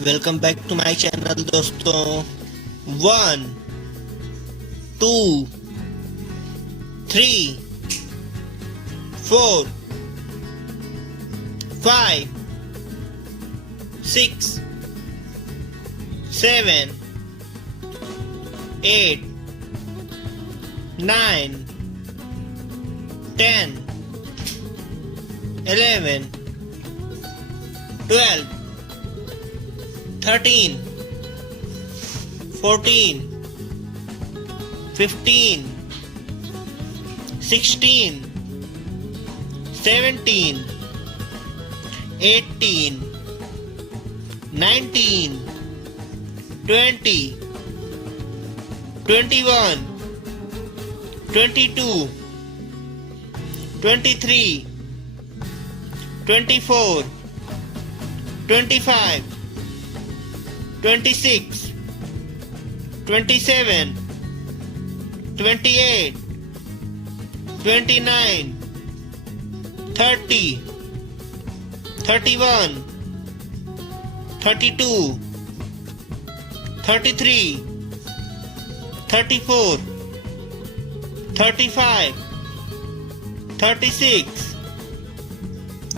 Welcome back to my channel दोस्तों। 1 2 3 4 5 6 7 8 9 10 11 12 13 14 15 16 17 18 19 20 21 22 23 24 25 26 27 28 29 30 31 32 33 34 35 36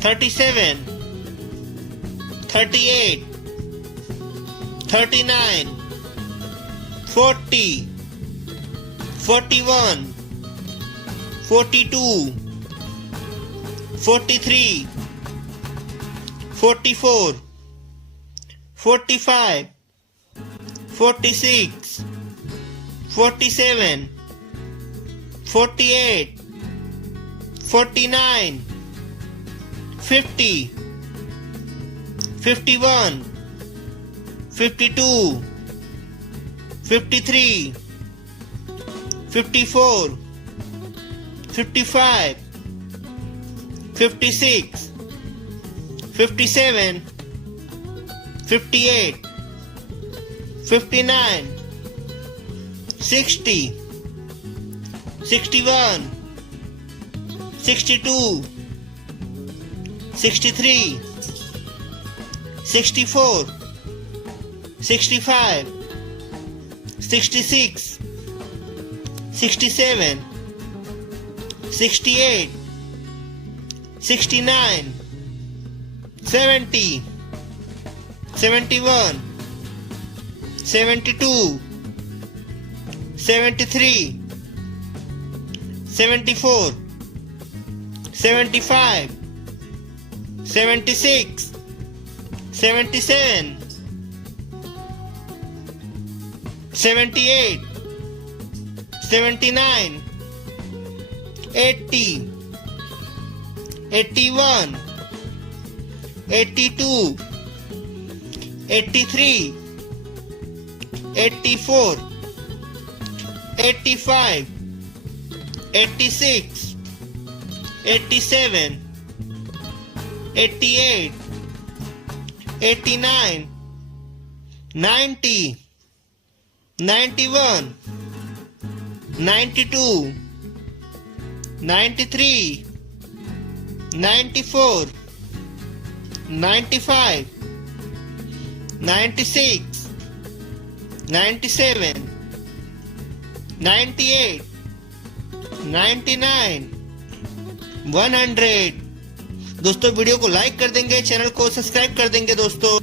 37 38 39 40 41 42 43 44 45 46 47 48 49 50 51 52 53 54 55 56 57 58 59 60 61 62 63 64 65 66 67 68 69 70 71 72 73 74 75 76 77 78 79 80 81 82 83 84 85 86 87 88 89 90 91 92 93 94 95 96 97 98 99 100। दोस्तों video को लाइक कर देंगे, चैनल को सब्सक्राइब कर देंगे दोस्तों।